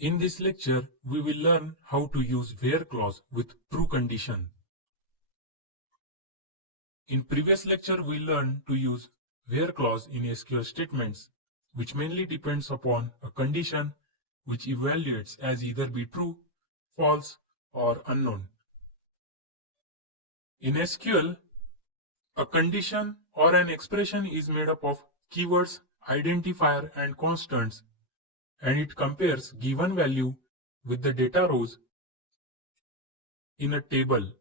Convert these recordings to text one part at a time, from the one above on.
In this lecture, we will learn how to use where clause with true condition. In previous lecture, we learned to use where clause in SQL statements, which mainly depends upon a condition which evaluates as either be true, false, or unknown. In SQL, a condition or an expression is made up of keywords, identifier, and constants, and it compares given value with the data rows in a table.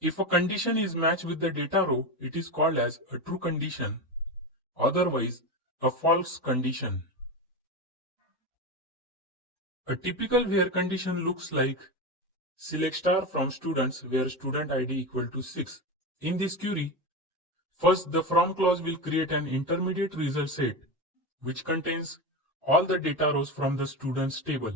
If a condition is matched with the data row, it is called as a true condition, otherwise a false condition. A typical where condition looks like select star from students where student ID equal to 6. In this query, first the from clause will create an intermediate result set which contains all the data rows from the students table.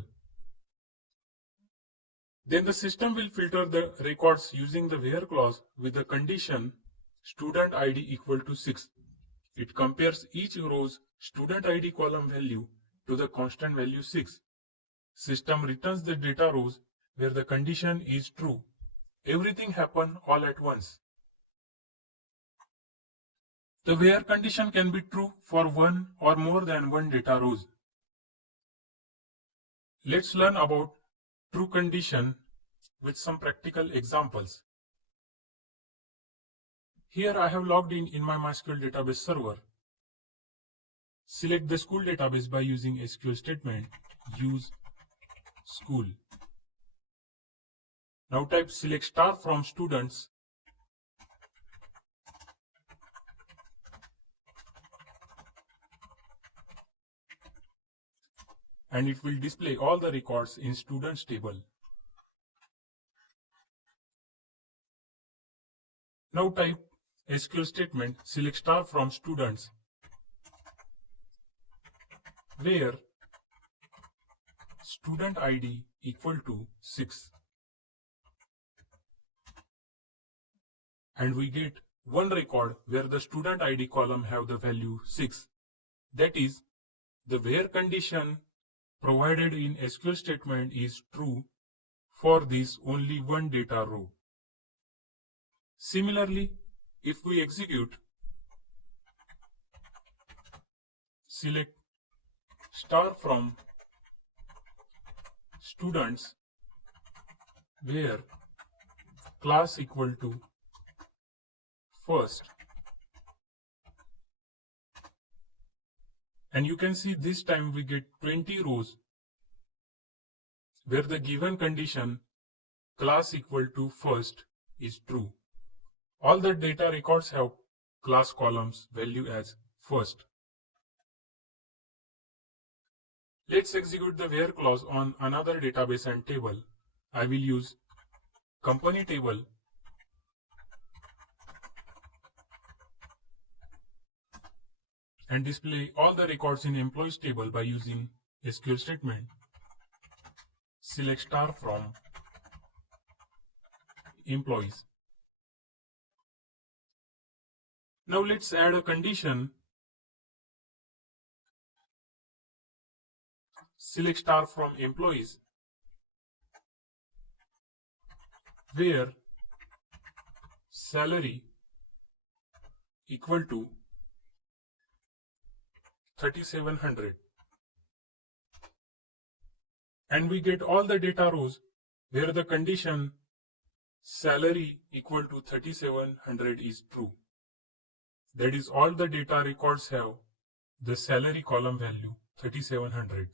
Then the system will filter the records using the where clause with the condition student ID equal to 6. It compares each row's student ID column value to the constant value 6. System returns the data rows where the condition is true. Everything happens all at once. The where condition can be true for one or more than one data rows. Let's learn about true condition with some practical examples. Here I have logged in my MySQL database server. Select the school database by using SQL statement use school. Now type select star from students and it will display all the records in students table. Now type SQL statement select star from students where student ID equal to 6. And we get one record where the student ID column have the value 6. That is, the where condition provided in SQL statement is true for this only one data row. Similarly, if we execute select star from students where class equal to first, and you can see this time we get 20 rows where the given condition class equal to first is true. All the data records have class columns value as first. Let's execute the where clause on another database and table. I will use company table and display all the records in employees table by using SQL statement select star from employees. Now let's add a condition select star from employees where salary equal to 3700, and we get all the data rows where the condition salary equal to 3700 is true. That is, all the data records have the salary column value 3700.